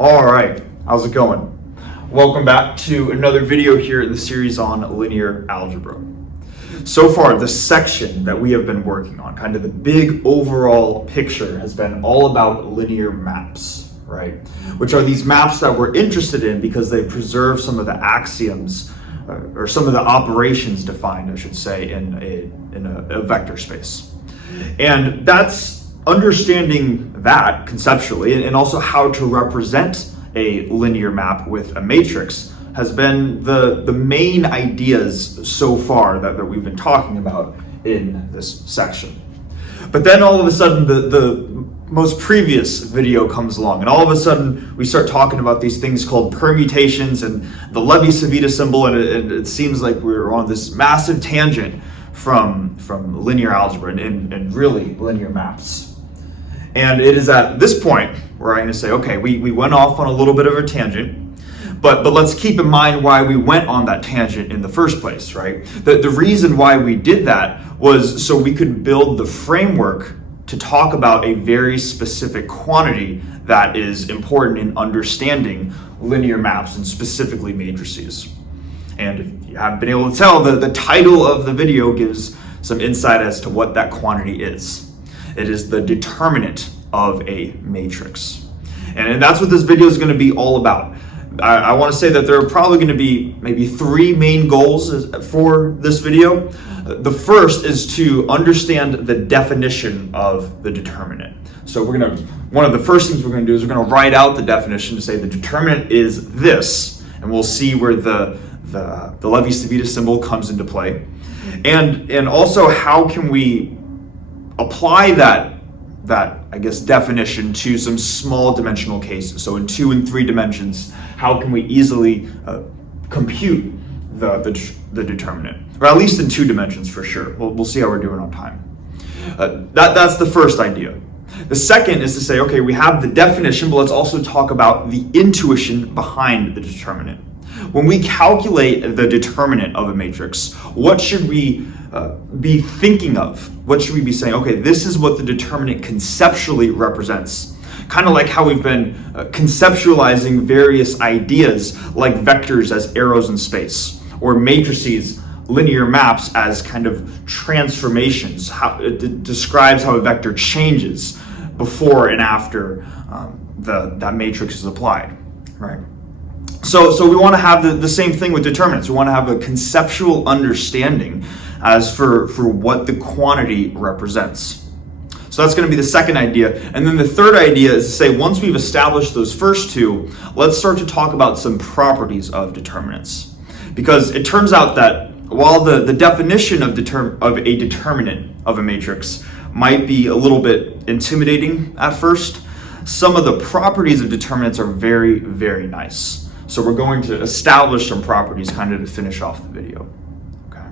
All right, how's it going? Welcome back to another video here in the series on linear algebra. So far, the section that we have been working on, kind of the big overall picture, has been all about linear maps, right? Which are these maps that we're interested in because they preserve some of the axioms or some of the operations defined, I should say, in a vector space. And that's understanding that conceptually and also how to represent a linear map with a matrix has been the main ideas so far that we've been talking about in this section. But then all of a sudden the most previous video comes along, and all of a sudden we start talking about these things called permutations and the Levi-Civita symbol, and it seems like we're on this massive tangent from linear algebra and really linear maps. And it is at this point where I'm going to say, okay, we went off on a little bit of a tangent, but let's keep in mind why we went on that tangent in the first place, right? The reason why we did that was so we could build the framework to talk about a very specific quantity that is important in understanding linear maps and specifically matrices. And if you haven't been able to tell, the title of the video gives some insight as to what that quantity is. It is the determinant of a matrix. And that's what this video is going to be all about. I want to say that there are probably going to be maybe three main goals for this video. The first is to understand the definition of the determinant. So one of the first things we're going to do is we're going to write out the definition to say the determinant is this, and we'll see where the Levi-Civita symbol comes into play. And also, how can we apply that I guess definition to some small dimensional cases. So in 2 and 3 dimensions, how can we easily compute the determinant, or at least in 2 dimensions for sure. We'll see how we're doing on time. That's the first idea. The second is to say, okay, we have the definition, but let's also talk about the intuition behind the determinant. When we calculate the determinant of a matrix, what should we be thinking of? What should we be saying? Okay, this is what the determinant conceptually represents. Kind of like how we've been conceptualizing various ideas like vectors as arrows in space, or matrices, linear maps as kind of transformations. How it describes how a vector changes before and after that matrix is applied, right? So we want to have the same thing with determinants. We want to have a conceptual understanding as for what the quantity represents. So that's going to be the second idea. And then the third idea is to say, once we've established those first two, let's start to talk about some properties of determinants. Because it turns out that while the definition of a determinant of a matrix might be a little bit intimidating at first, some of the properties of determinants are very, very nice. So we're going to establish some properties kind of to finish off the video. Okay.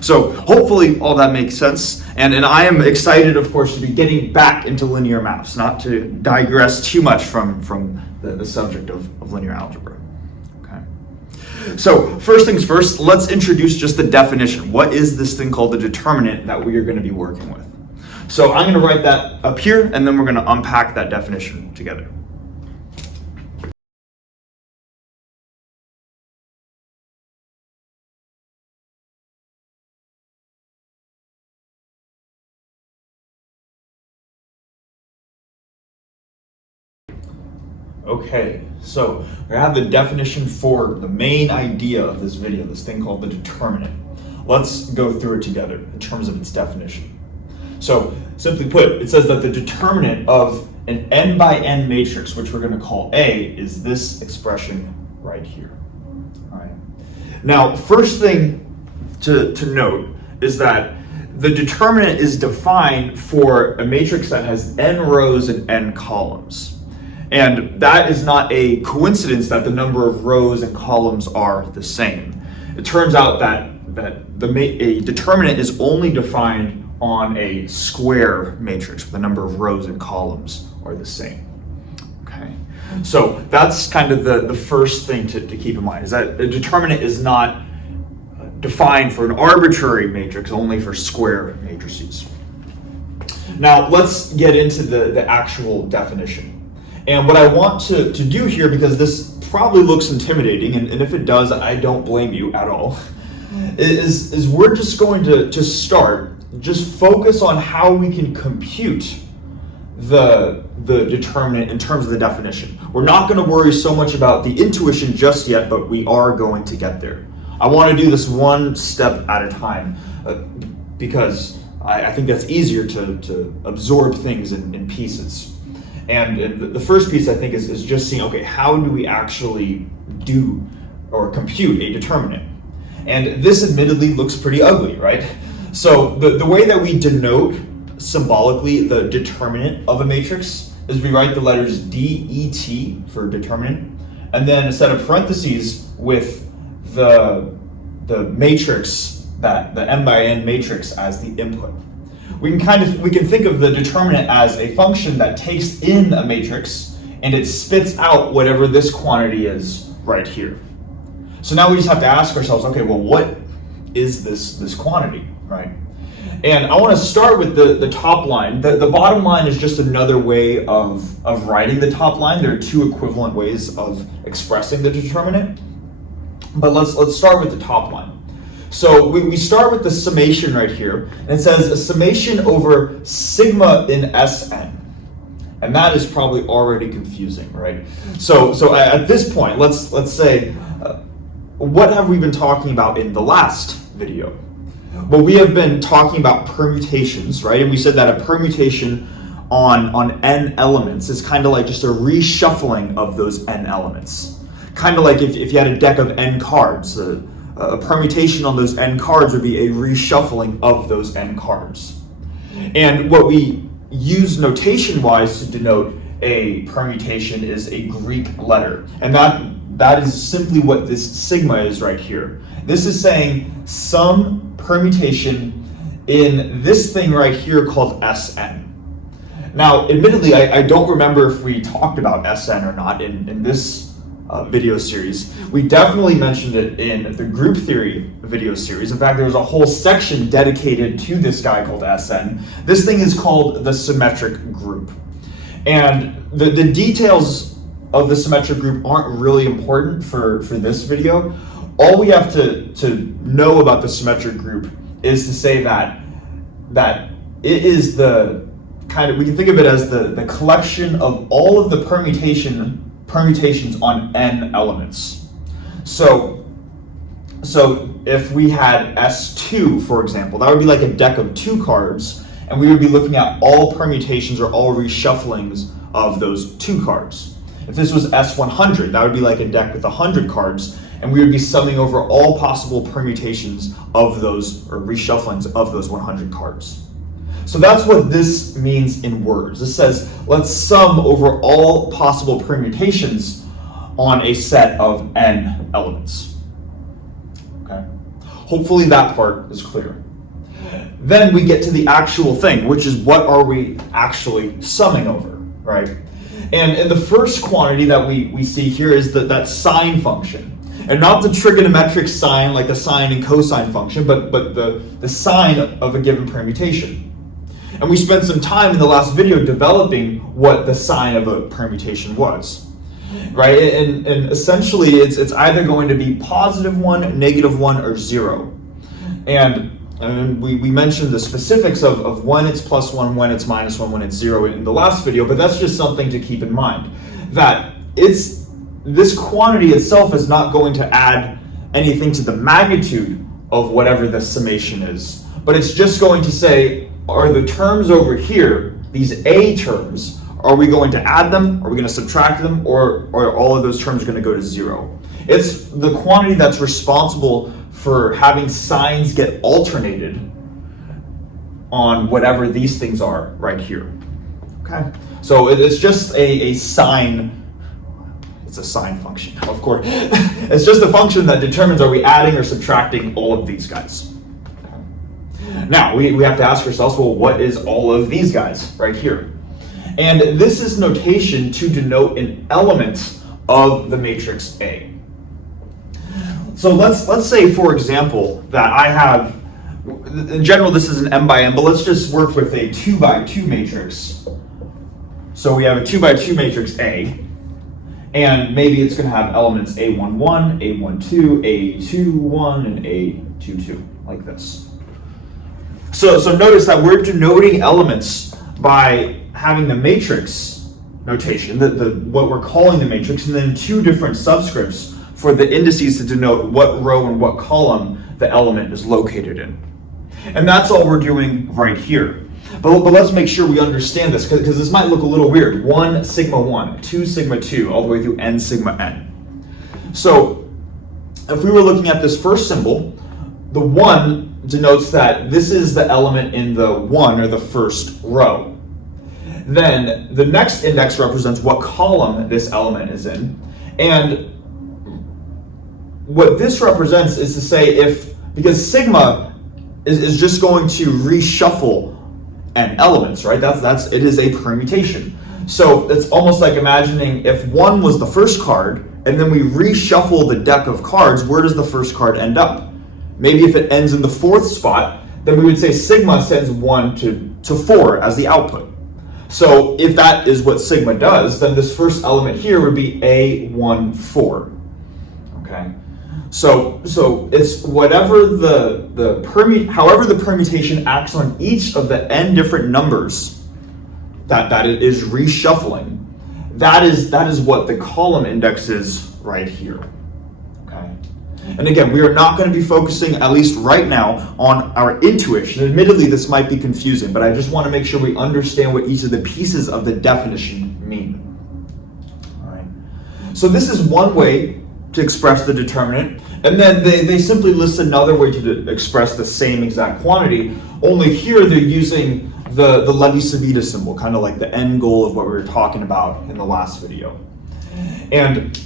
So hopefully all that makes sense. And I am excited, of course, to be getting back into linear maps, not to digress too much from the subject of linear algebra. Okay. So first things first, let's introduce just the definition. What is this thing called the determinant that we are going to be working with? So I'm going to write that up here, and then we're going to unpack that definition together. Okay, so we have the definition for the main idea of this video, this thing called the determinant. Let's go through it together in terms of its definition. So, simply put, it says that the determinant of an n by n matrix, which we're going to call A, is this expression right here. All right. Now, first thing to note is that the determinant is defined for a matrix that has n rows and n columns. And that is not a coincidence that the number of rows and columns are the same. It turns out that a determinant is only defined on a square matrix, the number of rows and columns are the same. Okay, so that's kind of the first thing to keep in mind, is that a determinant is not defined for an arbitrary matrix, only for square matrices. Now let's get into the actual definition. And what I want to do here, because this probably looks intimidating, and if it does, I don't blame you at all, is we're just going to start, just focus on how we can compute the determinant in terms of the definition. We're not going to worry so much about the intuition just yet, but we are going to get there. I want to do this one step at a time because I think that's easier to absorb things in pieces. And the first piece, I think, is just seeing, okay, how do we actually do or compute a determinant? And this admittedly looks pretty ugly, right? So the way that we denote symbolically the determinant of a matrix is we write the letters DET for determinant, and then a set of parentheses with the matrix, the n by n matrix, as the input. We can think of the determinant as a function that takes in a matrix and it spits out whatever this quantity is right here. So now we just have to ask ourselves, okay, well, what is this quantity, right? And I want to start with the top line. The bottom line is just another way of writing the top line. There are two equivalent ways of expressing the determinant. But let's start with the top line. So we start with the summation right here, and it says a summation over sigma in Sn. And that is probably already confusing, right? So at this point, let's say, what have we been talking about in the last video? Well, we have been talking about permutations, right? And we said that a permutation on n elements is kind of like just a reshuffling of those n elements. Kind of like if you had a deck of n cards, a permutation on those n cards would be a reshuffling of those n cards. And what we use notation-wise to denote a permutation is a Greek letter. And that is simply what this sigma is right here. This is saying some permutation in this thing right here called Sn. Now, admittedly, I don't remember if we talked about Sn or not in this video series. We definitely mentioned it in the group theory video series. In fact, there was a whole section dedicated to this guy called Sn. This thing is called the symmetric group. And the details of the symmetric group aren't really important for this video. All we have to know about the symmetric group is to say that it is the kind of, we can think of it as the collection of all of the permutations on n elements. So if we had S2, for example, that would be like a deck of 2 cards, and we would be looking at all permutations or all reshufflings of those 2 cards. If this was S100, that would be like a deck with 100 cards, and we would be summing over all possible permutations of those, or reshufflings of those 100 cards. So that's what this means in words. This says, let's sum over all possible permutations on a set of n elements. Okay? Hopefully that part is clear. Then we get to the actual thing, which is what are we actually summing over, right? And the first quantity that we see here is that sine function. And not the trigonometric sine like the sine and cosine function, but the sine of a given permutation. And we spent some time in the last video developing what the sign of a permutation was, right? And essentially it's either going to be +1, -1, or 0. And we mentioned the specifics of when it's +1, when it's -1, when it's 0 in the last video, but that's just something to keep in mind. That this quantity itself is not going to add anything to the magnitude of whatever the summation is, but it's just going to say, are the terms over here, these A terms, are we going to add them, are we going to subtract them, or are all of those terms going to go to 0? It's the quantity that's responsible for having signs get alternated on whatever these things are right here. Okay? So it's just a sine. It's a sine function, of course. It's just a function that determines are we adding or subtracting all of these guys. Now, we have to ask ourselves, well, what is all of these guys right here? And this is notation to denote an element of the matrix A. So let's say, for example, that I have, in general, this is an m by n, but let's just work with a 2 by 2 matrix. So we have a 2 by 2 matrix A, and maybe it's going to have elements A11, A12, A21, and A22, like this. So notice that we're denoting elements by having the matrix notation, what we're calling the matrix, and then two different subscripts for the indices to denote what row and what column the element is located in. And that's all we're doing right here. But let's make sure we understand this, because this might look a little weird. 1 sigma 1, 2 sigma 2, all the way through n sigma n. So if we were looking at this first symbol, the 1 denotes that this is the element in the 1, or the first row. Then the next index represents what column this element is in. And what this represents is to say because sigma is just going to reshuffle n elements, right? It is a permutation. So it's almost like imagining if 1 was the first card, and then we reshuffle the deck of cards, where does the first card end up? Maybe if it ends in the 4th spot, then we would say sigma sends 1 to 4 as the output. So if that is what sigma does, then this first element here would be A14. Okay? So it's whatever however the permutation acts on each of the n different numbers that it is reshuffling. That is what the column index is right here. Okay. And again, we are not going to be focusing, at least right now, on our intuition. Admittedly, this might be confusing, but I just want to make sure we understand what each of the pieces of the definition mean. All right. So this is one way to express the determinant, and then they simply list another way to express the same exact quantity, only here they're using the Levi-Civita symbol, kind of like the end goal of what we were talking about in the last video. And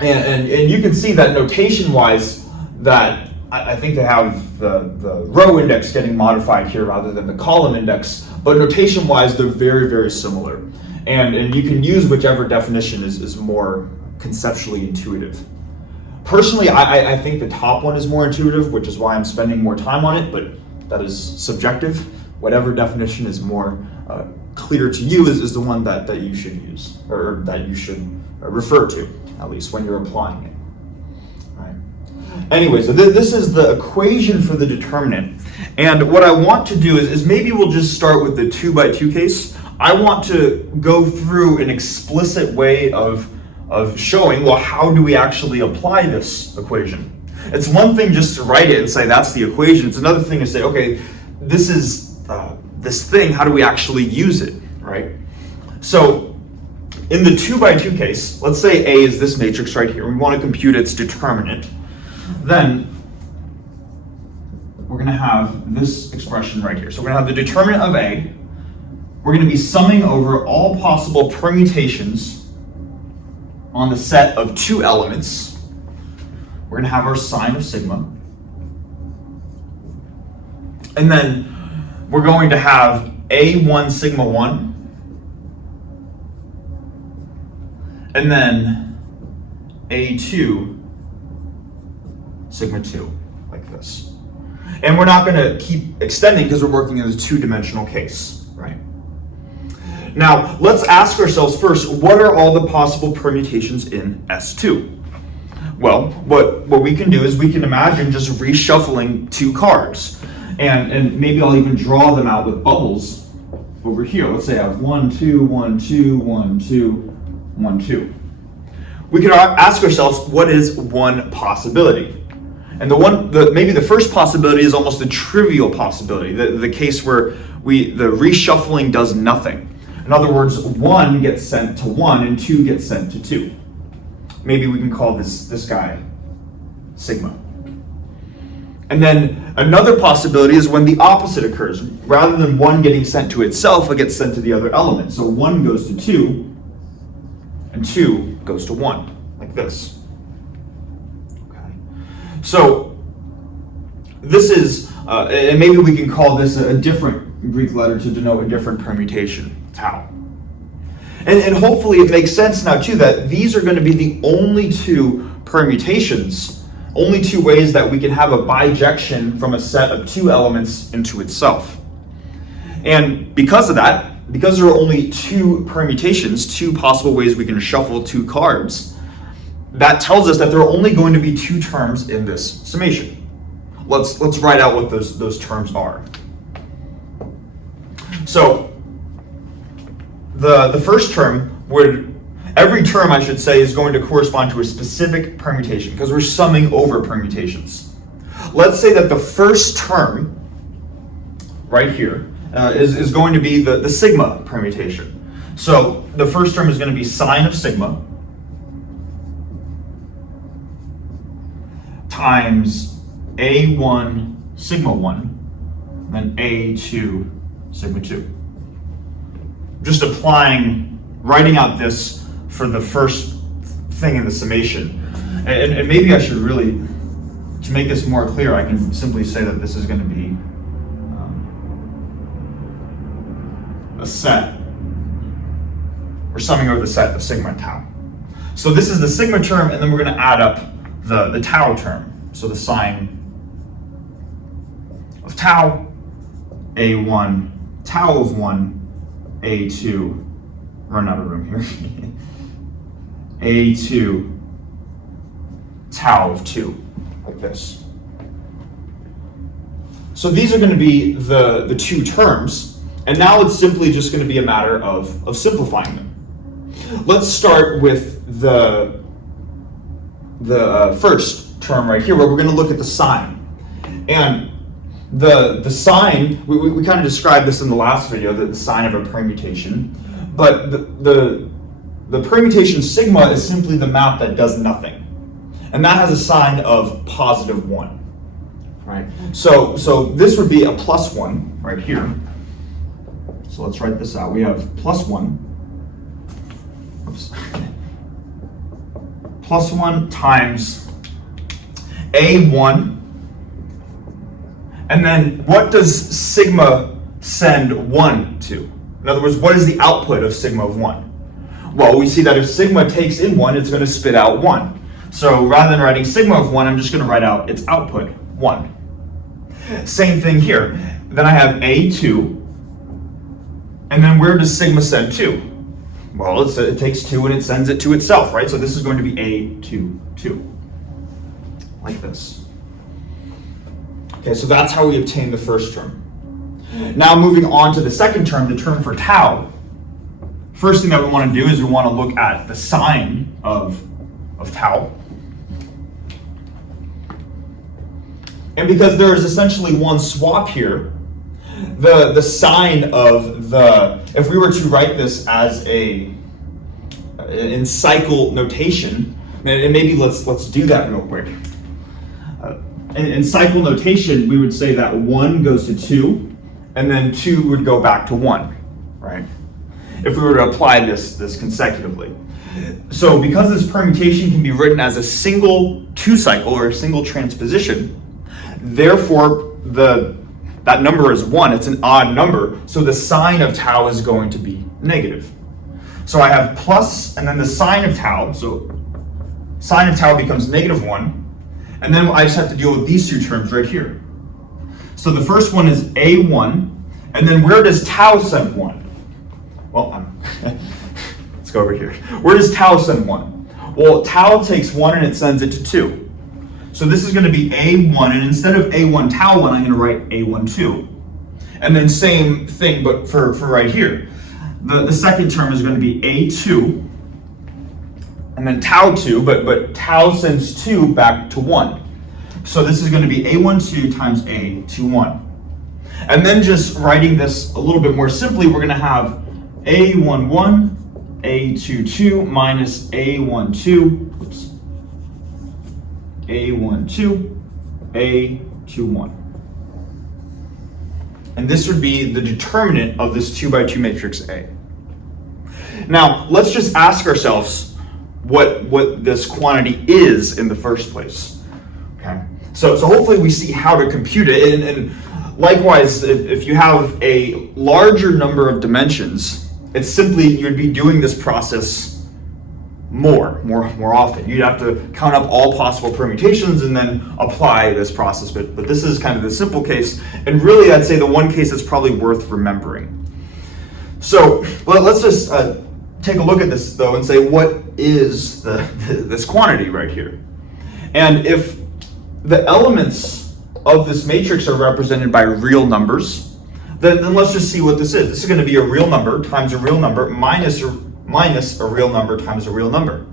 you can see that notation-wise that I think they have the row index getting modified here rather than the column index, but notation-wise they're very, very similar. And you can use whichever definition is more conceptually intuitive. Personally, I think the top one is more intuitive, which is why I'm spending more time on it, but that is subjective. Whatever definition is more clear to you is the one that you should use, or that you should refer to, at least when you're applying it. All right. Anyway, so this is the equation for the determinant. And what I want to do is maybe we'll just start with the 2 by 2 case. I want to go through an explicit way of showing, well, how do we actually apply this equation? It's one thing just to write it and say that's the equation. It's another thing to say, okay, this is this thing, how do we actually use it, right? So in the 2 by 2 case, let's say A is this matrix right here. We want to compute its determinant. Then we're going to have this expression right here. So we're going to have the determinant of A. We're going to be summing over all possible permutations on the set of 2 elements. We're going to have our sign of sigma. And then we're going to have A1 sigma 1. And then A2 sigma 2, like this. And we're not going to keep extending because we're working in a 2-dimensional case, right? Now, let's ask ourselves first, what are all the possible permutations in S2? Well, what we can do is we can imagine just reshuffling 2 cards. And maybe I'll even draw them out with bubbles over here. Let's say I have 1, 2, 1, 2, 1, 2, 1, 2. We could ask ourselves, what is one possibility? And maybe the first possibility is almost a trivial possibility, the case where the reshuffling does nothing. In other words, 1 gets sent to 1 and 2 gets sent to 2. Maybe we can call this guy sigma. And then another possibility is when the opposite occurs. Rather than 1 getting sent to itself, it gets sent to the other element. So 1 goes to 2, and 2 goes to 1, like this. Okay. So this is, and maybe we can call this a different Greek letter to denote a different permutation, tau. And hopefully it makes sense now too that these are going to be the only 2 permutations, only 2 ways that we can have a bijection from a set of 2 elements into itself. And because of that, because there are only two permutations, two possible ways we can shuffle two cards, that tells us that there are only going to be two terms in this summation. Let's write out what those terms are. So the first term every term I should say is going to correspond to a specific permutation because we're summing over permutations. Let's say that the first term right here is going to be the sigma permutation. So the first term is going to be sine of sigma times A1 sigma 1, then A2 sigma 2. Just writing out this for the first thing in the summation. And maybe I should really, to make this more clear, I can simply say that this is going to be a set. We're summing over the set of sigma and tau. So this is the sigma term, and then we're going to add up the tau term. So the sine of tau, A1, tau of 1, A2, run out of room here, A2, tau of 2, like this. So these are going to be the two terms, and now it's simply just going to be a matter of simplifying them. Let's start with the first term right here, where we're going to look at the sine. And the sine, we kind of described this in the last video, the sine of a permutation, but the permutation sigma is simply the map that does nothing. And that has a sign of positive 1. Right? So this would be a plus 1 right here. So let's write this out. We have plus 1. Oops. Plus 1 times A1, and then what does sigma send 1 to? In other words, what is the output of sigma of 1? Well, we see that if sigma takes in 1, it's going to spit out 1. So rather than writing sigma of 1, I'm just going to write out its output, 1. Same thing here. Then I have A2, and then where does sigma send 2? Well, it takes 2 and it sends it to itself, right? So this is going to be A2, 2. Like this. Okay, so that's how we obtain the first term. Now moving on to the second term, the term for tau. First thing that we want to do is we want to look at the sine of tau. And because there is essentially one swap here, the sine of if we were to write this as in cycle notation, and maybe let's do that real quick. In cycle notation, we would say that 1 goes to 2, and then 2 would go back to 1, right? If we were to apply this consecutively. So because this permutation can be written as a single 2-cycle or a single transposition, therefore that number is 1, it's an odd number, so the sine of tau is going to be negative. So I have plus, and then the sine of tau, so sine of tau becomes negative 1, and then I just have to deal with these two terms right here. So the first one is A1, and then where does tau send 1? Well, let's go over here. Where does tau send 1? Well, tau takes 1 and it sends it to 2. So this is going to be A1, and instead of A1 tau 1, I'm going to write A1 2. And then same thing, but for right here. The second term is going to be A2, and then tau 2, but tau sends 2 back to 1. So this is going to be A12 times A21. And then just writing this a little bit more simply, we're going to have A11, A22 minus A12, oops, A12, A21. And this would be the determinant of this 2x2 matrix A. Now, let's just ask ourselves what this quantity is in the first place. Okay. So hopefully we see how to compute it. And likewise, if you have a larger number of dimensions, it's simply you'd be doing this process more often. You'd have to count up all possible permutations and then apply this process. But this is kind of the simple case. And really, I'd say the one case that's probably worth remembering. So let's just take a look at this though and say, what is this quantity right here? And if the elements of this matrix are represented by real numbers, then let's just see what this is. This is going to be a real number times a real number minus a real number times a real number.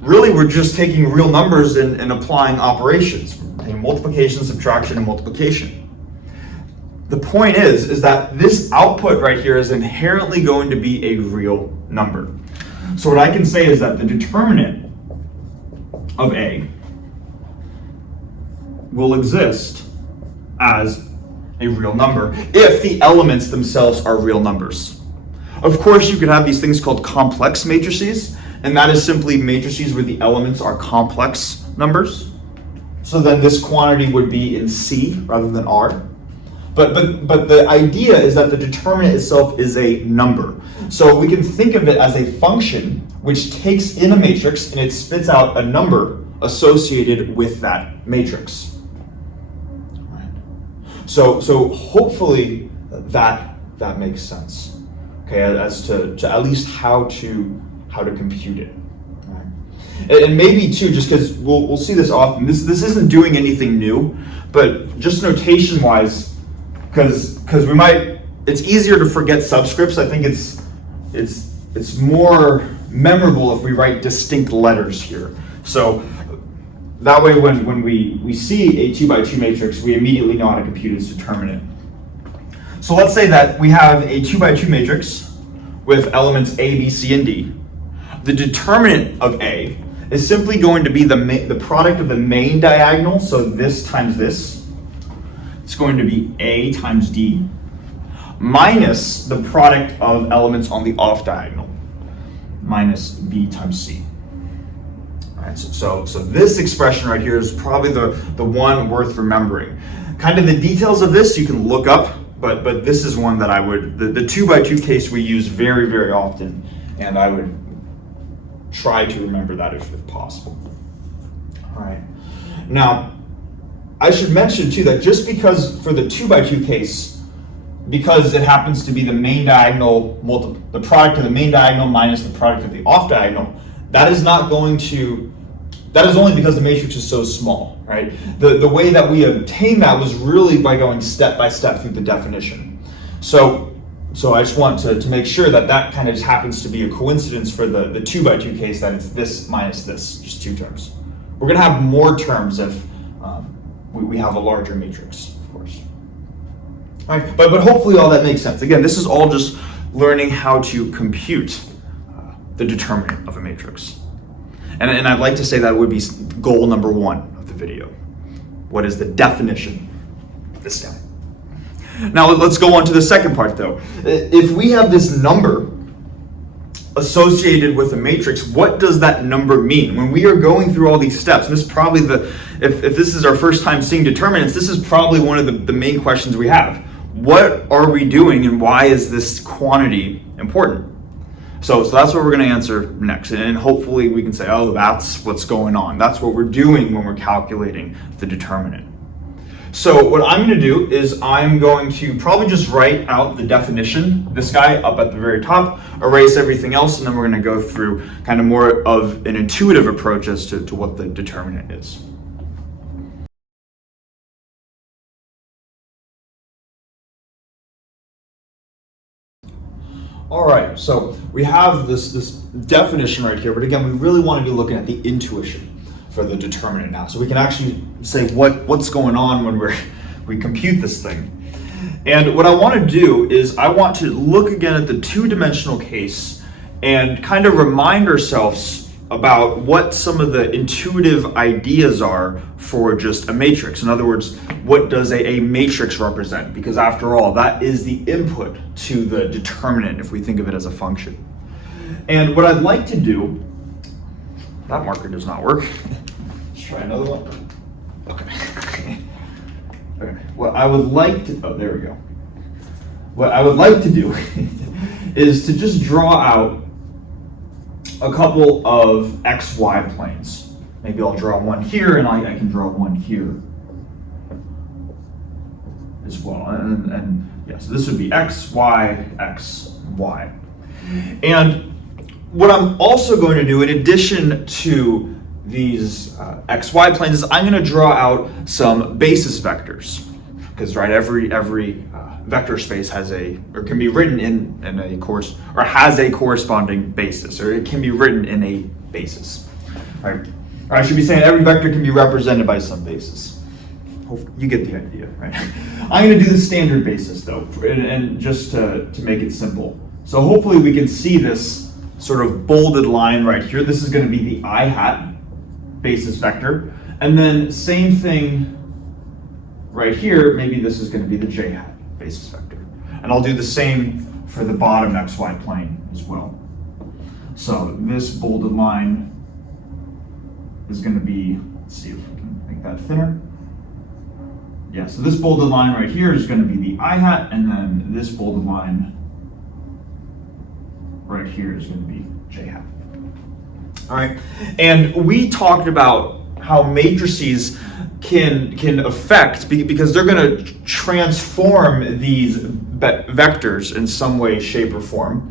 Really, we're just taking real numbers and applying operations, multiplication, subtraction, and multiplication. The point is that this output right here is inherently going to be a real number. So what I can say is that the determinant of A will exist as a real number if the elements themselves are real numbers. Of course, you could have these things called complex matrices, and that is simply matrices where the elements are complex numbers. So then this quantity would be in C rather than R. But the idea is that the determinant itself is a number. So we can think of it as a function which takes in a matrix and it spits out a number associated with that matrix. Right. So hopefully that makes sense. Okay, as to at least how to compute it. Right. And maybe too, just because we'll see this often. This isn't doing anything new, but just notation wise. Because we might, it's easier to forget subscripts. I think it's more memorable if we write distinct letters here. So that way when we see a 2 by 2 matrix, we immediately know how to compute its determinant. So let's say that we have a 2 by 2 matrix with elements A, B, C, and D. The determinant of A is simply going to be the product of the main diagonal, so this times this. It's going to be A times D minus the product of elements on the off diagonal, minus B times C. All right, so this expression right here is probably the one worth remembering. Kind of the details of this you can look up, but this is one that I would, the 2 by 2 case we use very, very often, and I would try to remember that if possible. All right, now, I should mention too that just because for the 2 by 2 case, because it happens to be the main diagonal, the product of the main diagonal minus the product of the off diagonal, that is only because the matrix is so small, right? The way that we obtain that was really by going step by step through the definition. So I just want to make sure that kind of just happens to be a coincidence for the 2 by 2 case, that it's this minus this, just 2 terms. We're gonna have more terms if we have a larger matrix, of course. All right, but hopefully all that makes sense. Again, this is all just learning how to compute the determinant of a matrix. And I'd like to say that would be goal number 1 of the video. What is the definition of this guy? Now let's go on to the second part though. If we have this number associated with a matrix, what does that number mean? When we are going through all these steps, and this is probably if this is our first time seeing determinants, this is probably one of the main questions we have. What are we doing and why is this quantity important? So that's what we're going to answer next, and hopefully we can say, oh, that's what's going on. That's what we're doing when we're calculating the determinant. So what I'm going to do is I'm going to probably just write out the definition, this guy up at the very top, erase everything else, and then we're going to go through kind of more of an intuitive approach as to what the determinant is. All right, so we have this definition right here, but again, we really want to be looking at the intuition for the determinant now, so we can actually say what's going on when we compute this thing. And what I want to do is I want to look again at the 2-dimensional case and kind of remind ourselves about what some of the intuitive ideas are for just a matrix. In other words, what does a matrix represent? Because after all, that is the input to the determinant if we think of it as a function. And what I'd like to do, that marker does not work. Let's try another one. Okay. Okay. What I would like to, oh, there we go. What I would like to do is to just draw out a couple of XY planes. Maybe I'll draw one here and I can draw one here as well. And Yeah, so this would be x, y, x, y. And what I'm also going to do, in addition to these xy planes, is I'm going to draw out some basis vectors. Because every vector space has or can be written in a course, or has a corresponding basis, or it can be written in a basis. Right? Or I should be saying every vector can be represented by some basis. You get the idea, right? I'm going to do the standard basis though, and just to make it simple. So hopefully we can see this sort of bolded line right here. This is going to be the I hat basis vector, and then same thing right here. Maybe this is going to be the j hat basis vector, and I'll do the same for the bottom xy plane as well. So this bolded line is going to be, let's see if we can make that thinner. Yeah, so this bolded line right here is going to be the I hat, and then this bolded line right here is going to be j hat. All right, and we talked about how matrices can affect, because they're going to transform these vectors in some way, shape, or form.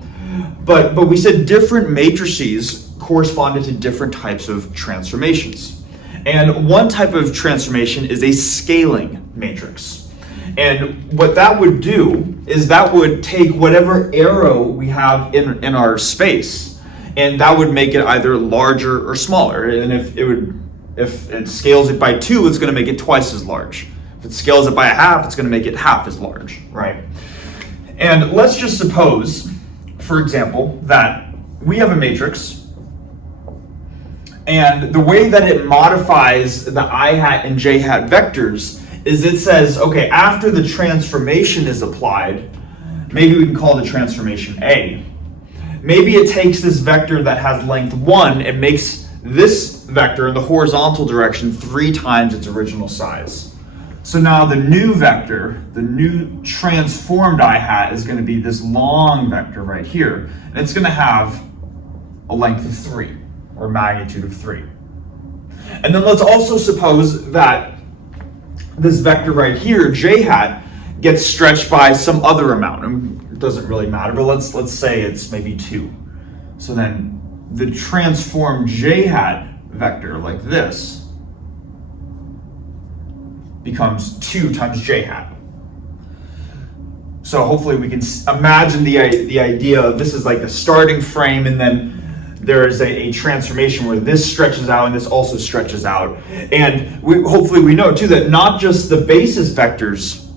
But we said different matrices corresponded to different types of transformations. And one type of transformation is a scaling matrix. And what that would do is that would take whatever arrow we have in our space, and that would make it either larger or smaller. And if it scales it by 2, it's going to make it twice as large. If it scales it by a half, it's going to make it half as large, right? And let's just suppose, for example, that we have a matrix, and the way that it modifies the I hat and j hat vectors is it says, okay, after the transformation is applied, maybe we can call the transformation A. Maybe it takes this vector that has length 1 and makes this vector in the horizontal direction 3 times its original size. So now the new vector, the new transformed I hat, is going to be this long vector right here, and it's going to have a length of 3, or magnitude of 3. And then let's also suppose that this vector right here, j hat, gets stretched by some other amount. And it doesn't really matter, but let's say it's maybe 2. So then the transformed j hat vector, like this, becomes 2 times j hat. So hopefully we can imagine the idea of this is like the starting frame, and then there is a transformation where this stretches out and this also stretches out. And hopefully we know too that not just the basis vectors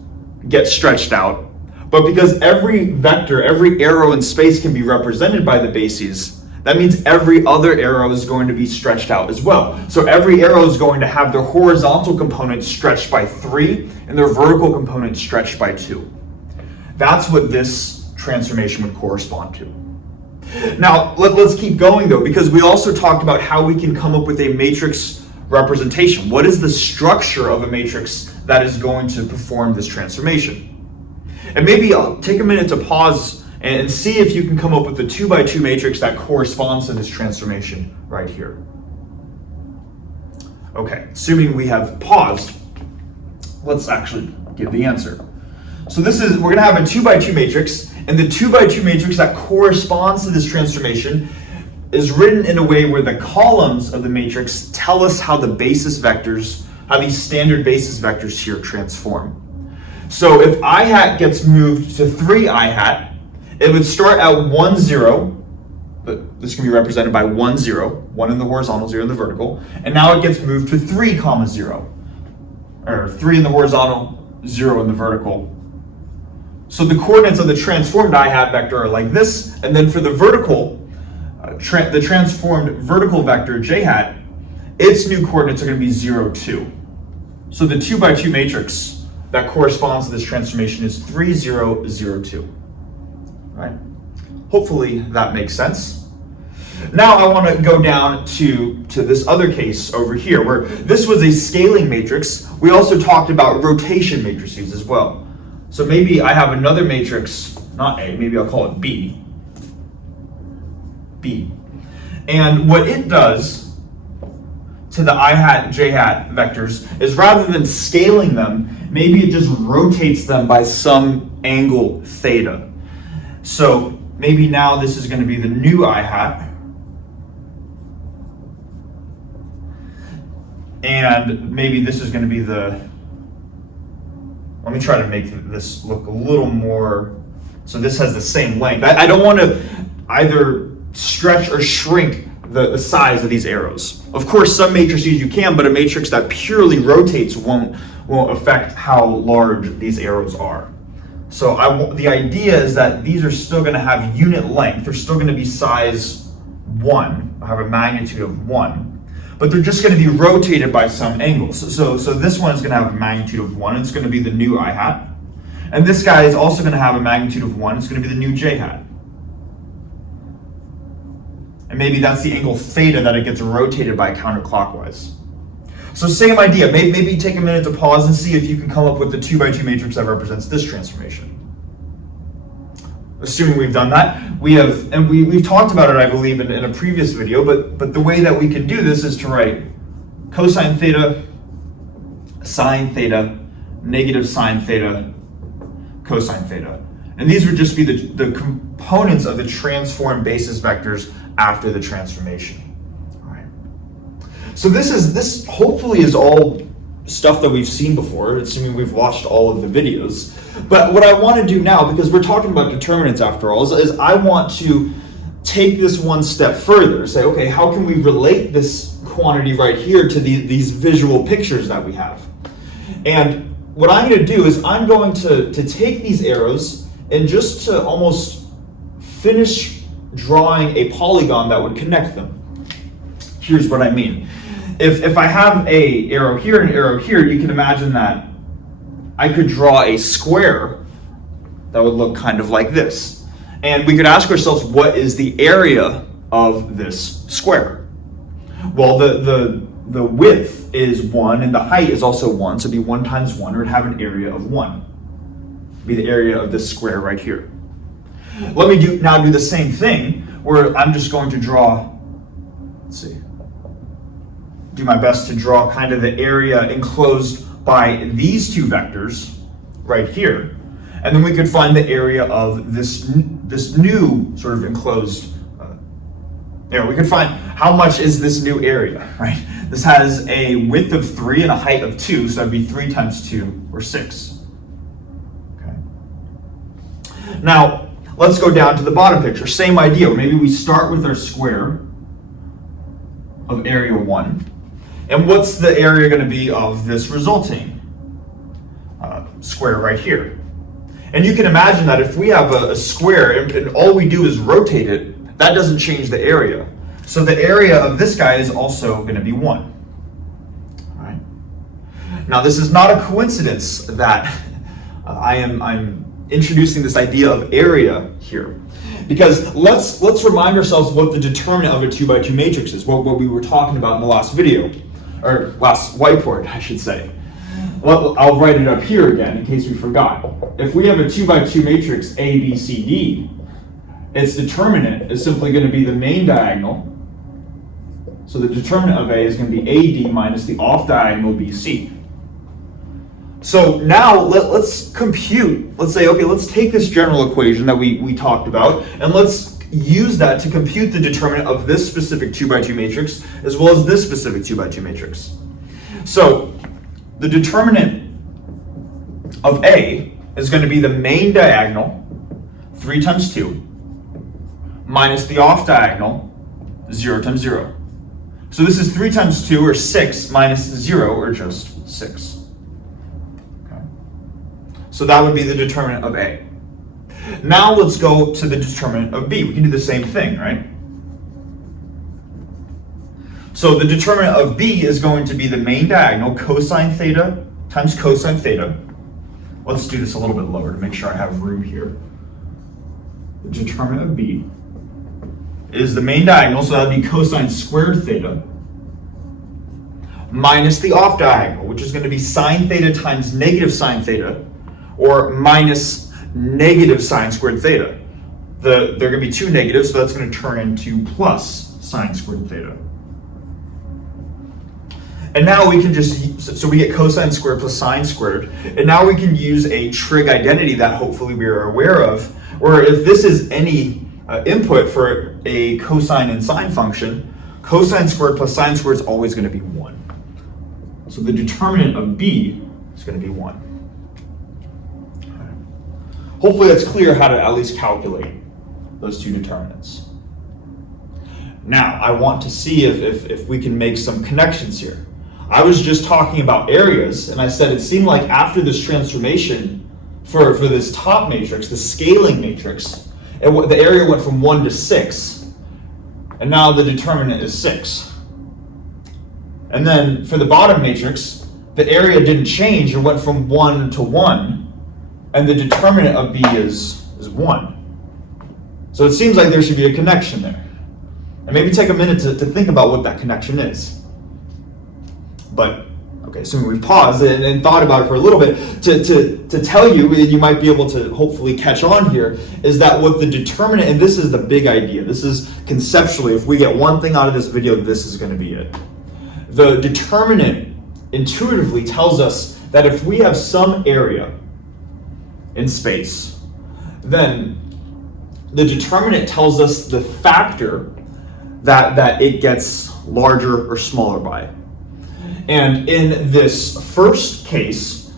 get stretched out, but because every vector, every arrow in space can be represented by the bases, that means every other arrow is going to be stretched out as well. So every arrow is going to have their horizontal component stretched by 3 and their vertical component stretched by 2. That's what this transformation would correspond to. Now, let's keep going though, because we also talked about how we can come up with a matrix representation. What is the structure of a matrix that is going to perform this transformation? And maybe I'll take a minute to pause and see if you can come up with the 2x2 matrix that corresponds to this transformation right here. Okay, assuming we have paused, let's actually give the answer. So we're going to have a 2x2 matrix, and the 2x2 matrix that corresponds to this transformation is written in a way where the columns of the matrix tell us how the basis vectors, how these standard basis vectors here transform. So if I hat gets moved to 3 I hat, it would start at 1, 0, but this can be represented by 1, 0, 1 in the horizontal, 0 in the vertical, and now it gets moved to 3, 0, or 3 in the horizontal, 0 in the vertical. So the coordinates of the transformed I hat vector are like this, and then for the vertical, the transformed vertical vector j hat, its new coordinates are going to be 0, 2. So the 2x2 matrix that corresponds to this transformation is 3, 0, 0, 2. Right? Hopefully that makes sense. Now I want to go down to this other case over here, where this was a scaling matrix. We also talked about rotation matrices as well. So maybe I have another matrix, not A, maybe I'll call it B. B. And what it does to the I hat and j hat vectors is rather than scaling them, maybe it just rotates them by some angle theta. So maybe now this is going to be the new I hat. And maybe this is going to be the, let me try to make this look a little more, so this has the same length. I don't want to either stretch or shrink the size of these arrows. Of course, some matrices you can, but a matrix that purely rotates won't affect how large these arrows are. So the idea is that these are still going to have unit length. They're still going to be size 1, have a magnitude of 1. But they're just going to be rotated by some angle. So this one is going to have a magnitude of 1. It's going to be the new I hat. And this guy is also going to have a magnitude of 1. It's going to be the new j hat. And maybe that's the angle theta that it gets rotated by counterclockwise. So same idea. Maybe take a minute to pause and see if you can come up with the 2 by 2 matrix that represents this transformation. Assuming we've done that, we've talked about it, I believe, in a previous video, but the way that we can do this is to write cosine theta, sine theta, negative sine theta, cosine theta. And these would just be the components of the transform basis vectors after the transformation. All right. So this hopefully is all stuff that we've seen before, assuming we've watched all of the videos. But what I want to do now, because we're talking about determinants after all, is I want to take this one step further. Say, okay, how can we relate this quantity right here to these visual pictures that we have? And what I'm going to do is I'm going to take these arrows and just to almost finish drawing a polygon that would connect them. Here's what I mean. If I have a arrow here and an arrow here, you can imagine that I could draw a square that would look kind of like this. And we could ask ourselves, what is the area of this square? Well, the width is 1 and the height is also 1, so it'd be 1 times 1, or it'd have an area of 1. It'd be the area of this square right here. Let me now do the same thing, where I'm just going to draw, let's see, do my best to draw kind of the area enclosed by these two vectors right here. And then we could find the area of this new sort of enclosed area. We could find how much is this new area, right? This has a width of 3 and a height of 2, so that'd be 3 times 2, or 6. Okay. Now, let's go down to the bottom picture. Same idea. Maybe we start with our square of area 1. And what's the area going to be of this resulting square right here? And you can imagine that if we have a square and all we do is rotate it, that doesn't change the area. So the area of this guy is also going to be 1. All right. Now this is not a coincidence that I'm introducing this idea of area here. Because let's remind ourselves what the determinant of a 2 by 2 matrix is, what we were talking about in the last video, or last whiteboard, I should say. Well, I'll write it up here again in case we forgot. If we have a 2 by 2 matrix A, B, C, D, its determinant is simply going to be the main diagonal. So the determinant of A is going to be AD minus the off diagonal BC. So now let's compute, let's say, okay, let's take this general equation that we talked about, and let's use that to compute the determinant of this specific 2 by 2 matrix, as well as this specific 2 by 2 matrix. So the determinant of A is going to be the main diagonal, 3 times 2, minus the off diagonal, 0 times 0. So this is 3 times 2, or 6, minus 0, or just 6. So that would be the determinant of A. Now let's go to the determinant of B. We can do the same thing, right? So the determinant of B is going to be the main diagonal, cosine theta times cosine theta. Let's do this a little bit lower to make sure I have room here. The determinant of B is the main diagonal, so that would be cosine squared theta, minus the off diagonal, which is going to be sine theta times negative sine theta, or minus negative sine squared theta. There are going to be two negatives, so that's going to turn into plus sine squared theta. And now we can just, so we get cosine squared plus sine squared. And now we can use a trig identity that hopefully we are aware of, where if this is any input for a cosine and sine function, cosine squared plus sine squared is always going to be 1. So the determinant of b is going to be 1. Hopefully that's clear how to at least calculate those two determinants. Now, I want to see if we can make some connections here. I was just talking about areas, and I said it seemed like after this transformation for this top matrix, the scaling matrix, the area went from 1 to 6, and now the determinant is 6. And then for the bottom matrix, the area didn't change, it went from 1 to 1, and the determinant of b is 1. So it seems like there should be a connection there. And maybe take a minute to think about what that connection is. But, okay, assuming we've paused and thought about it for a little bit, to tell you, and you might be able to hopefully catch on here, is that what the determinant, and this is the big idea, this is conceptually, if we get one thing out of this video, this is going to be it. The determinant intuitively tells us that if we have some area in space, then the determinant tells us the factor that it gets larger or smaller by. And in this first case,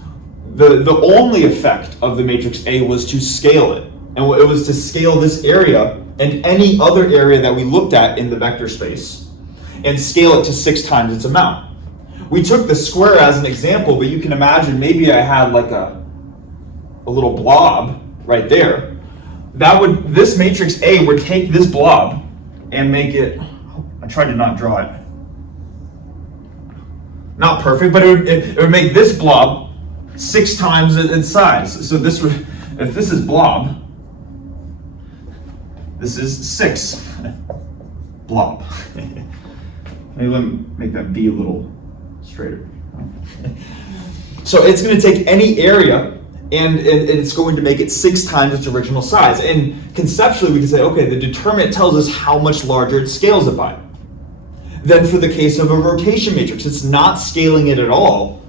the only effect of the matrix A was to scale it. And it was to scale this area and any other area that we looked at in the vector space and scale it to 6 times its amount. We took the square as an example, but you can imagine maybe I had like a little blob right there. This matrix A would take this blob and make it, I tried to not draw it, not perfect, but it would make this blob 6 times its size. So this would, if this is blob, this is 6 blob. Maybe let me make that B a little straighter. So it's going to take any area and it's going to make it 6 times its original size. And conceptually we can say, okay, the determinant tells us how much larger it scales it by. Then for the case of a rotation matrix, it's not scaling it at all.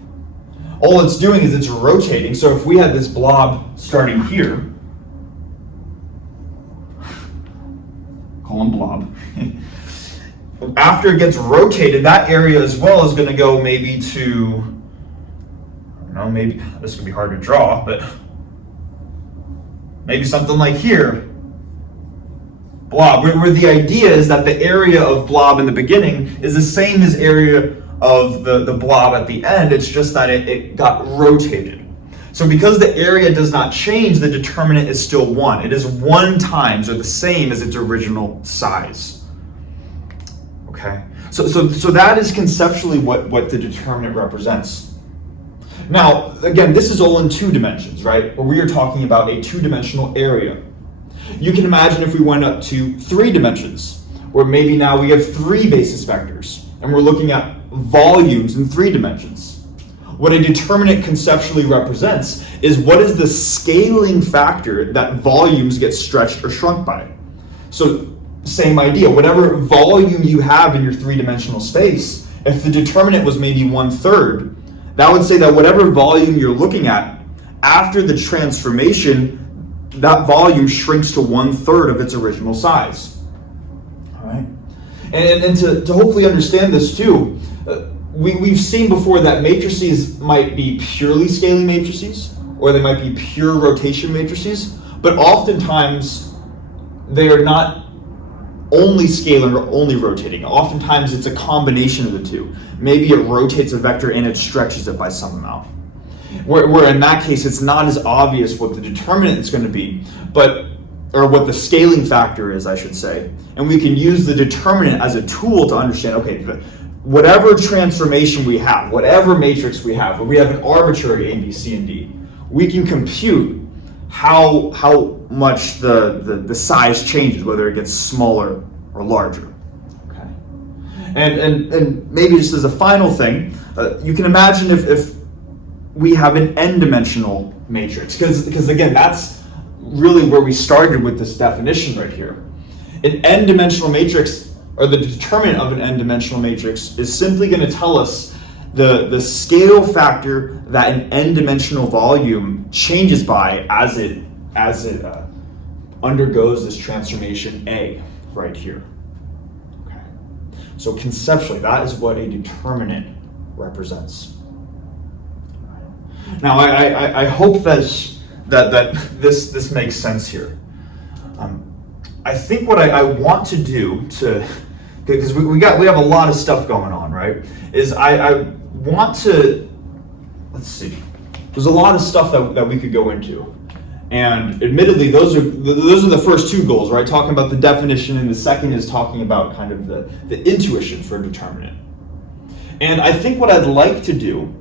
All it's doing is it's rotating. So if we had this blob starting here, call him blob. After it gets rotated, that area as well is going to go maybe to, maybe this could be hard to draw, but maybe something like here, blob, where the idea is that the area of blob in the beginning is the same as area of the blob at the end. It's just that it got rotated. So because the area does not change, the determinant is still 1. It is 1 times or the same as its original size. Okay, so that is conceptually what the determinant represents. Now, again, this is all in 2 dimensions, right? Where we are talking about a 2-dimensional area. You can imagine if we went up to 3 dimensions, where maybe now we have 3 basis vectors, and we're looking at volumes in 3 dimensions. What a determinant conceptually represents is what is the scaling factor that volumes get stretched or shrunk by. So, same idea, whatever volume you have in your 3-dimensional space, if the determinant was maybe 1/3, that would say that whatever volume you're looking at, after the transformation, that volume shrinks to 1/3 of its original size. All right? And to hopefully understand this too, we've seen before that matrices might be purely scaling matrices, or they might be pure rotation matrices, but oftentimes they are not only scaling or only rotating. Oftentimes it's a combination of the two. Maybe it rotates a vector and it stretches it by some amount. Where in that case it's not as obvious what the determinant is going to be, or what the scaling factor is, I should say. And we can use the determinant as a tool to understand, okay, whatever transformation we have, whatever matrix we have, where we have an arbitrary A, B, C, and D, we can compute how much the size changes, whether it gets smaller or larger. Okay. And maybe just as a final thing, you can imagine if we have an n-dimensional matrix, because again, that's really where we started with this definition right here. An n-dimensional matrix, or the determinant of an n-dimensional matrix, is simply going to tell us the scale factor that an n-dimensional volume changes by as it undergoes this transformation A right here. Okay. So conceptually, that is what a determinant represents. Now, I hope that this makes sense here. I think what I want to do because we have a lot of stuff going on, right? Is I want to, let's see. There's a lot of stuff that we could go into, and admittedly, those are the first two goals, right? Talking about the definition, and the second is talking about kind of the intuition for a determinant. And I think what I'd like to do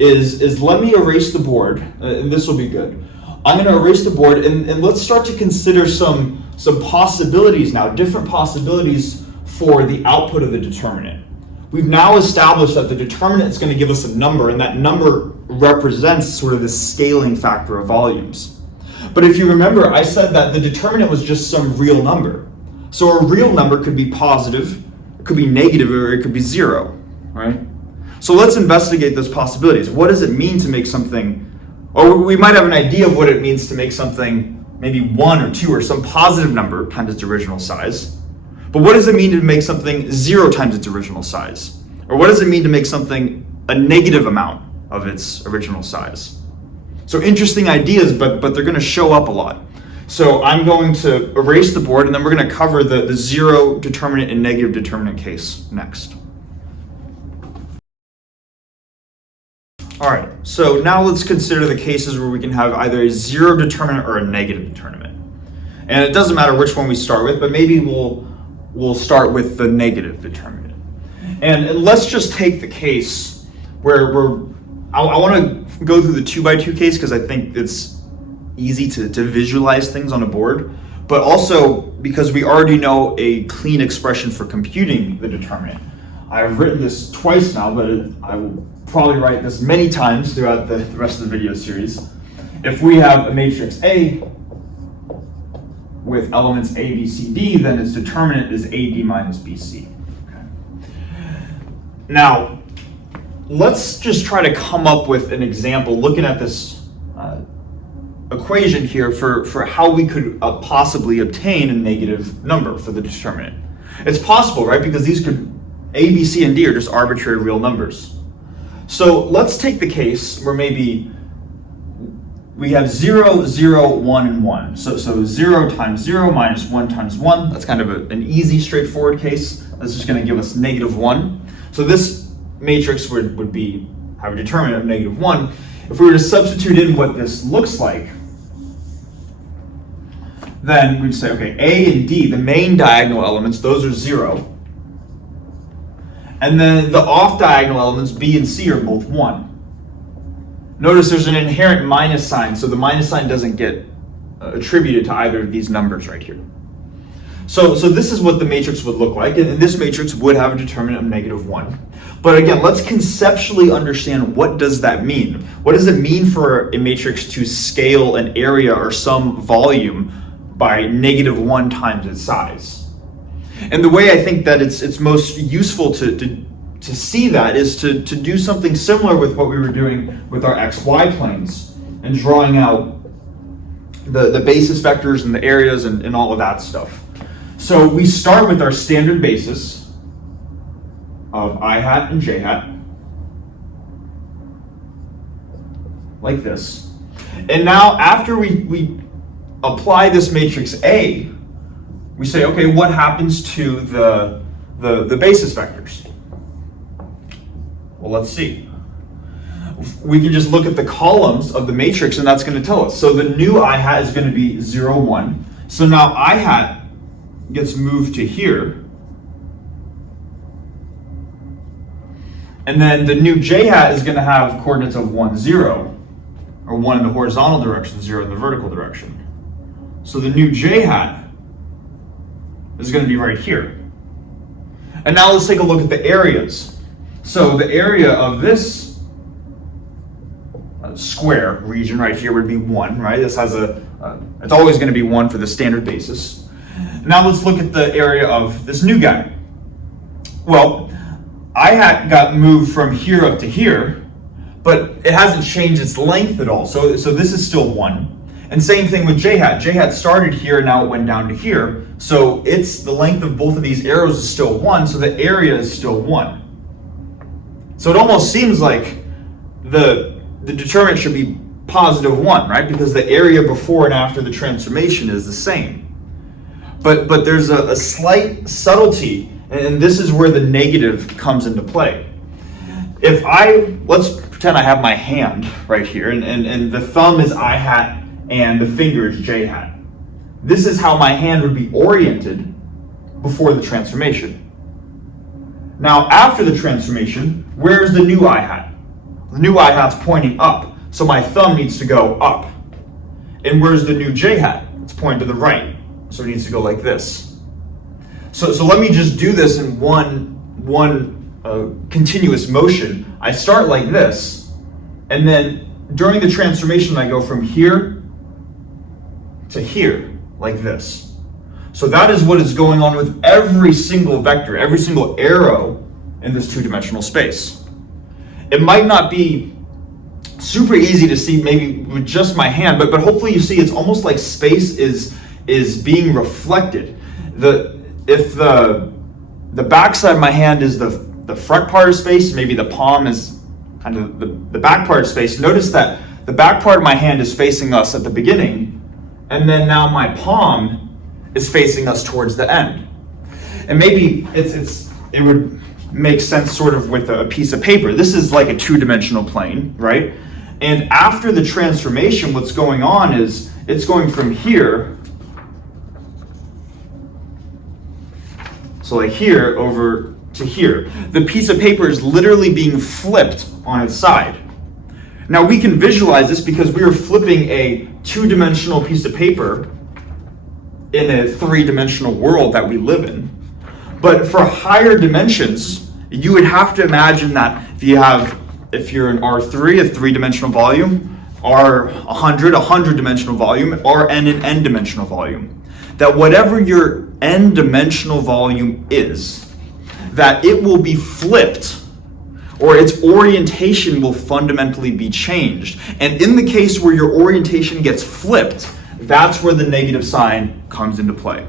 is let me erase the board, and this will be good. I'm going to erase the board, and let's start to consider some possibilities now, different possibilities for the output of the determinant. We've now established that the determinant is going to give us a number, and that number represents sort of the scaling factor of volumes. But if you remember, I said that the determinant was just some real number. So a real number could be positive, it could be negative, or it could be zero, right? So let's investigate those possibilities. What does it mean to make something, or we might have an idea of what it means to make something maybe 1 or 2 or some positive number times its original size. But what does it mean to make something 0 times its original size? Or what does it mean to make something a negative amount of its original size? So interesting ideas, but they're going to show up a lot. So I'm going to erase the board, and then we're going to cover the 0 determinant and negative determinant case next. All right, so now let's consider the cases where we can have either a 0 determinant or a negative determinant. And it doesn't matter which one we start with, but maybe we'll start with the negative determinant. And let's just take the case where I want to go through the 2x2 case because I think it's easy to visualize things on a board, but also because we already know a clean expression for computing the determinant. I've written this twice now, but I will probably write this many times throughout the rest of the video series. If we have a matrix A with elements A, B, C, D, then its determinant is AD minus BC. Okay. Now, let's just try to come up with an example looking at this equation here for how we could possibly obtain a negative number for the determinant. It's possible, right? Because these could, A, B, C, and D are just arbitrary real numbers. So let's take the case where maybe we have 0, 0, 1, and 1. So 0 times 0 minus 1 times 1. That's kind of an easy, straightforward case. That's just going to give us negative 1. So this matrix would have a determinant of negative 1. If we were to substitute in what this looks like, then we'd say, okay, A and D, the main diagonal elements, those are 0. And then the off-diagonal elements, B and C, are both 1. Notice there's an inherent minus sign, so the minus sign doesn't get attributed to either of these numbers right here. So this is what the matrix would look like, and this matrix would have a determinant of negative 1. But again, let's conceptually understand, what does that mean? What does it mean for a matrix to scale an area or some volume by negative 1 times its size? And the way I think that it's most useful to see that is to do something similar with what we were doing with our xy planes and drawing out the basis vectors and the areas and all of that stuff. So we start with our standard basis of I hat and j hat, like this. And now after we apply this matrix A, we say, okay, what happens to the basis vectors? Well, let's see. We can just look at the columns of the matrix, and that's going to tell us. So the new I hat is going to be 0, 1. So now I hat gets moved to here. And then the new j hat is going to have coordinates of 1, 0, or 1 in the horizontal direction, 0 in the vertical direction. So the new j hat is going to be right here. And now let's take a look at the areas. So the area of this square region right here would be 1, right? This has it's always going to be 1 for the standard basis. Now let's look at the area of this new guy. Well, I hat got moved from here up to here, but it hasn't changed its length at all. So this is still 1. And same thing with j hat. J hat started here, now it went down to here. So the length of both of these arrows is still 1, so the area is still 1. So it almost seems like the determinant should be positive 1, right? Because the area before and after the transformation is the same. But there's a slight subtlety, and this is where the negative comes into play. Let's pretend I have my hand right here, and the thumb is I hat, and the finger is j hat. This is how my hand would be oriented before the transformation. Now, after the transformation, where's the new I hat? The new I hat's pointing up, so my thumb needs to go up. And where's the new j hat? It's pointing to the right, so it needs to go like this. So let me just do this in one continuous motion. I start like this, and then during the transformation, I go from here to here, like this. So that is what is going on with every single vector, every single arrow in this two-dimensional space. It might not be super easy to see maybe with just my hand, but hopefully you see it's almost like space is being reflected. If the backside of my hand is the front part of space, maybe the palm is kind of the back part of space. Notice that the back part of my hand is facing us at the beginning, and then now my palm is facing us towards the end. And maybe it would make sense sort of with a piece of paper. This is like a two-dimensional plane, right? And after the transformation, what's going on is it's going from here, so like here over to here. The piece of paper is literally being flipped on its side. Now we can visualize this because we are flipping a two-dimensional piece of paper in a three-dimensional world that we live in. But for higher dimensions, you would have to imagine that if you're an R3, a three-dimensional volume, R100, a 100-dimensional volume, Rn, an n-dimensional volume, that whatever your n-dimensional volume is, that it will be flipped, or its orientation will fundamentally be changed. And in the case where your orientation gets flipped, that's where the negative sign comes into play.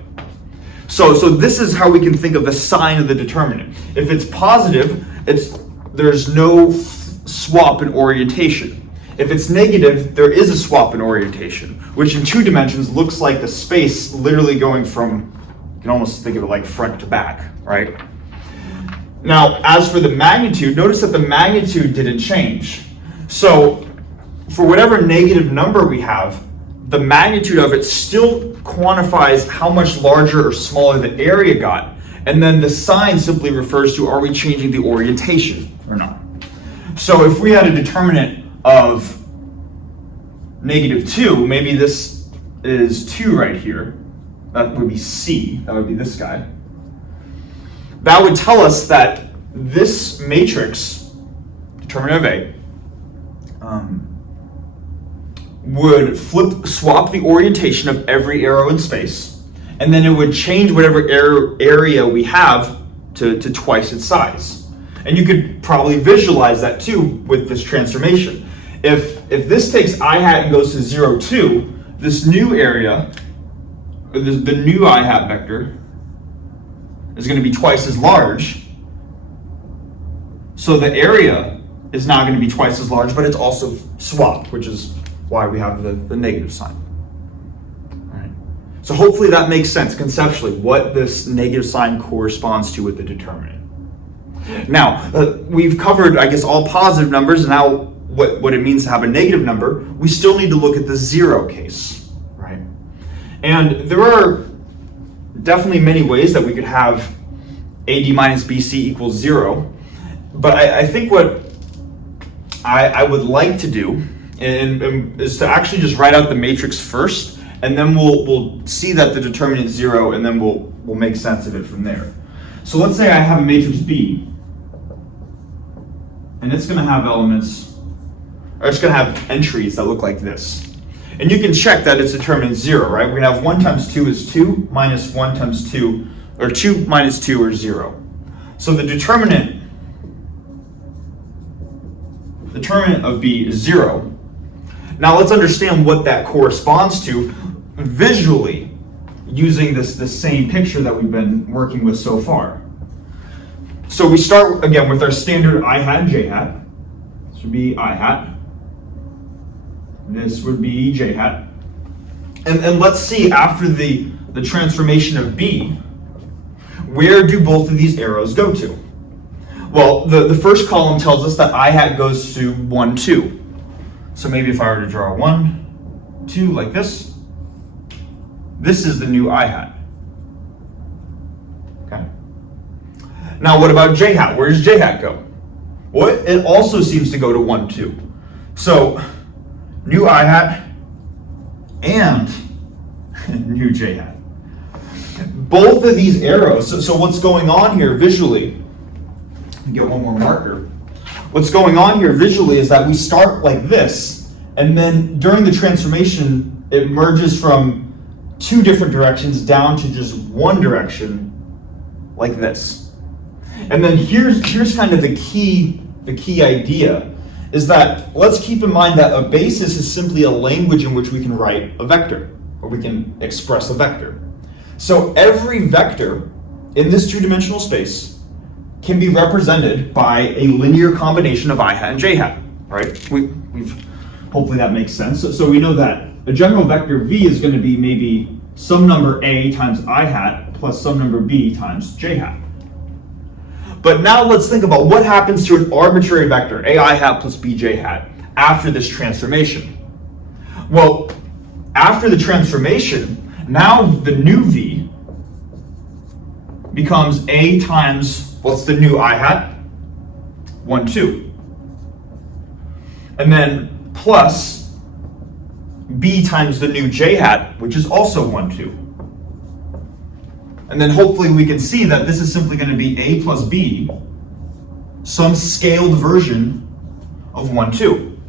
So this is how we can think of the sign of the determinant. If it's positive, there's no swap in orientation. If it's negative, there is a swap in orientation, which in 2 dimensions looks like the space literally going from, you can almost think of it like front to back, right? Now, as for the magnitude, notice that the magnitude didn't change. So for whatever negative number we have, the magnitude of it still quantifies how much larger or smaller the area got. And then the sign simply refers to, are we changing the orientation or not? So if we had a determinant of -2, maybe this is 2 right here. That would be C, that would be this guy. That would tell us that this matrix, determinant of A, would swap the orientation of every arrow in space, and then it would change whatever area we have to twice its size. And you could probably visualize that too with this transformation. If this takes I hat and goes to 0, 2, this new area, or the new I hat vector, is going to be twice as large. So the area is now going to be twice as large, but it's also swapped, which is why we have the negative sign. All right. So hopefully that makes sense conceptually, what this negative sign corresponds to with the determinant. Now, we've covered, I guess, all positive numbers, and now what it means to have a negative number. We still need to look at the 0 case, right? And there are definitely many ways that we could have AD minus BC equals 0, but I think what I would like to do is to actually just write out the matrix first, and then we'll see that the determinant is 0, and then we'll make sense of it from there. So let's say I have a matrix B, and it's going to have elements, or it's going to have entries that look like this. And you can check that its determinant is 0, right? We have 1 times 2 is 2, minus 1 times 2, or 2 minus 2 or 0. So the determinant determinant of b is 0. Now let's understand what that corresponds to visually using this same picture that we've been working with so far. So we start again with our standard I hat and j hat. This would be I hat. This would be j hat. And let's see, after the transformation of b, where do both of these arrows go to? Well, the first column tells us that I hat goes to 1, 2. So maybe if I were to draw 1, 2 like this is the new I hat. Okay. Now what about j hat? Where does j hat go? Well, it also seems to go to 1, 2. So new I hat and new j hat. Both of these arrows, so what's going on here visually, let me get one more marker. What's going on here visually is that we start like this, and then during the transformation, it merges from 2 different directions down to just one direction, like this. And then here's kind of the key idea, is that let's keep in mind that a basis is simply a language in which we can write a vector, or we can express a vector. So every vector in this 2-dimensional space can be represented by a linear combination of I hat and j hat, right? Hopefully that makes sense. So we know that a general vector v is going to be maybe some number a times I hat plus some number b times j hat. But now let's think about what happens to an arbitrary vector, ai hat plus bj hat, after this transformation. Well, after the transformation, now the new v becomes a times, what's the new I hat? 1, 2. And then plus b times the new j hat, which is also 1, 2. And then hopefully we can see that this is simply going to be a plus b, some scaled version of 1, 2.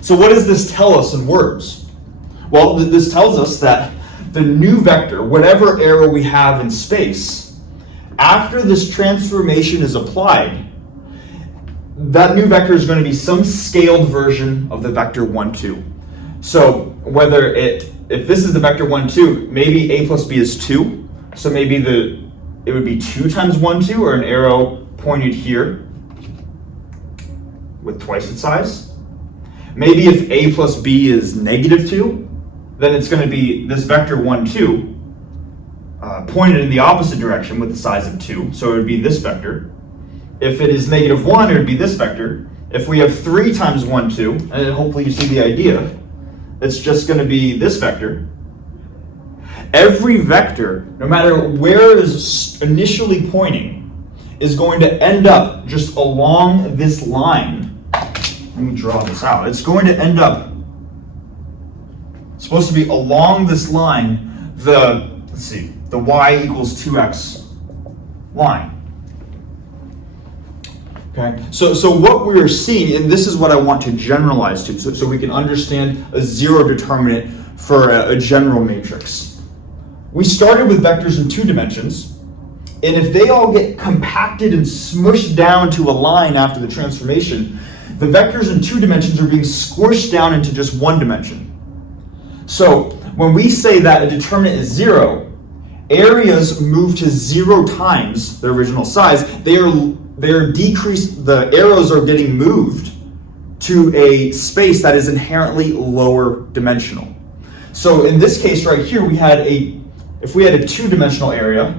So what does this tell us in words? Well, this tells us that the new vector, whatever arrow we have in space, after this transformation is applied, that new vector is going to be some scaled version of the vector 1, 2. So whether if this is the vector 1, 2, maybe a plus b is 2. So maybe it would be 2 times 1, 2, or an arrow pointed here with twice its size. Maybe if a plus b is negative 2, then it's going to be this vector 1, 2 pointed in the opposite direction with the size of 2. So it would be this vector. If it is negative 1, it would be this vector. If we have 3 times 1, 2, and hopefully you see the idea, it's just going to be this vector. Every vector, no matter where it is initially pointing, is going to end up just along this line. Let me draw this out. It's going to end up, it's supposed to be along this line, the y equals 2x line. Okay, so what we're seeing, and this is what I want to generalize to, so we can understand a zero determinant for a general matrix. We started with vectors in 2 dimensions, and if they all get compacted and smushed down to a line after the transformation, the vectors in 2 dimensions are being squished down into just 1 dimension. So when we say that a determinant is 0, areas move to 0 times their original size. They're decreased, the arrows are getting moved to a space that is inherently lower dimensional. So in this case right here, if we had a 2-dimensional area,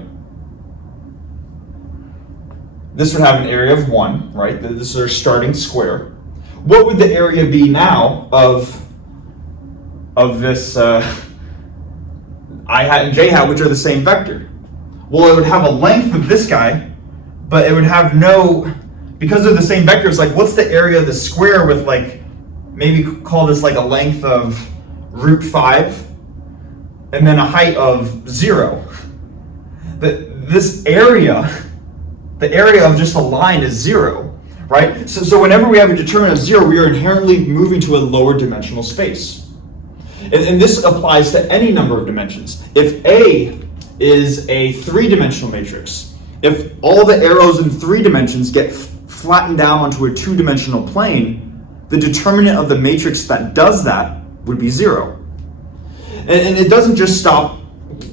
this would have an area of 1, right? This is our starting square. What would the area be now of this I hat and j hat, which are the same vector? Well, it would have a length of this guy, but it would have no, because they're the same vectors, like what's the area of the square with, like, maybe call this like a length of root 5 and then a height of 0. This area, the area of just a line is 0, right? So whenever we have a determinant of 0, we are inherently moving to a lower dimensional space. And this applies to any number of dimensions. If A is a 3-dimensional matrix, if all the arrows in 3 dimensions get flattened down onto a two-dimensional plane, the determinant of the matrix that does that would be 0. And it doesn't just stop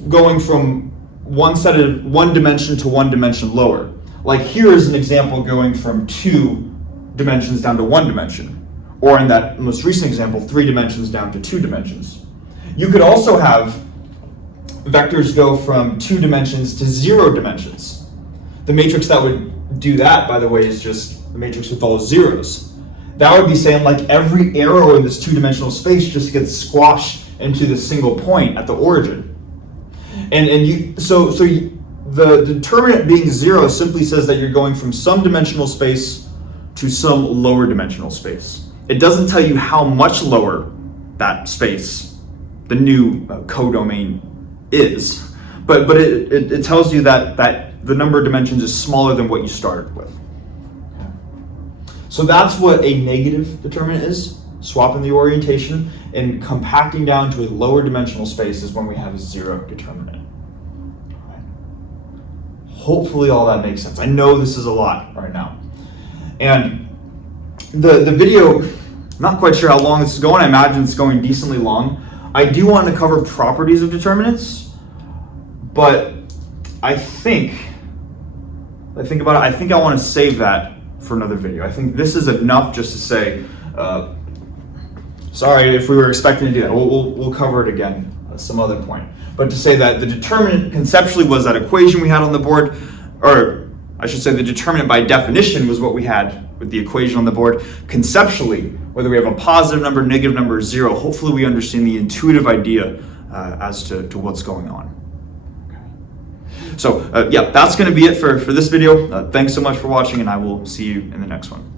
going from one dimension to one dimension lower. Like here is an example going from 2 dimensions down to 1 dimension. Or in that most recent example, 3 dimensions down to 2 dimensions. You could also have vectors go from 2 dimensions to 0 dimensions. The matrix that would do that, by the way, is just the matrix with all zeros. That would be saying like every arrow in this 2-dimensional space just gets squashed into this single point at the origin. So the determinant being 0 simply says that you're going from some dimensional space to some lower dimensional space. It doesn't tell you how much lower that space, the new codomain, is, but it tells you that the number of dimensions is smaller than what you started with. So that's what a negative determinant is, swapping the orientation, and compacting down to a lower dimensional space is when we have a 0 determinant. Hopefully all that makes sense. I know this is a lot right now. And the video, not quite sure how long this is going. I imagine it's going decently long. I do want to cover properties of determinants, but I think I want to save that for another video. I think this is enough just to say, sorry if we were expecting to do that. We'll cover it again at some other point. But to say that the determinant conceptually was that equation we had on the board, or I should say the determinant by definition was what we had with the equation on the board. Conceptually, whether we have a positive number, negative number, or 0, hopefully we understand the intuitive idea as to what's going on. So yeah, that's going to be it for this video. Thanks so much for watching, and I will see you in the next one.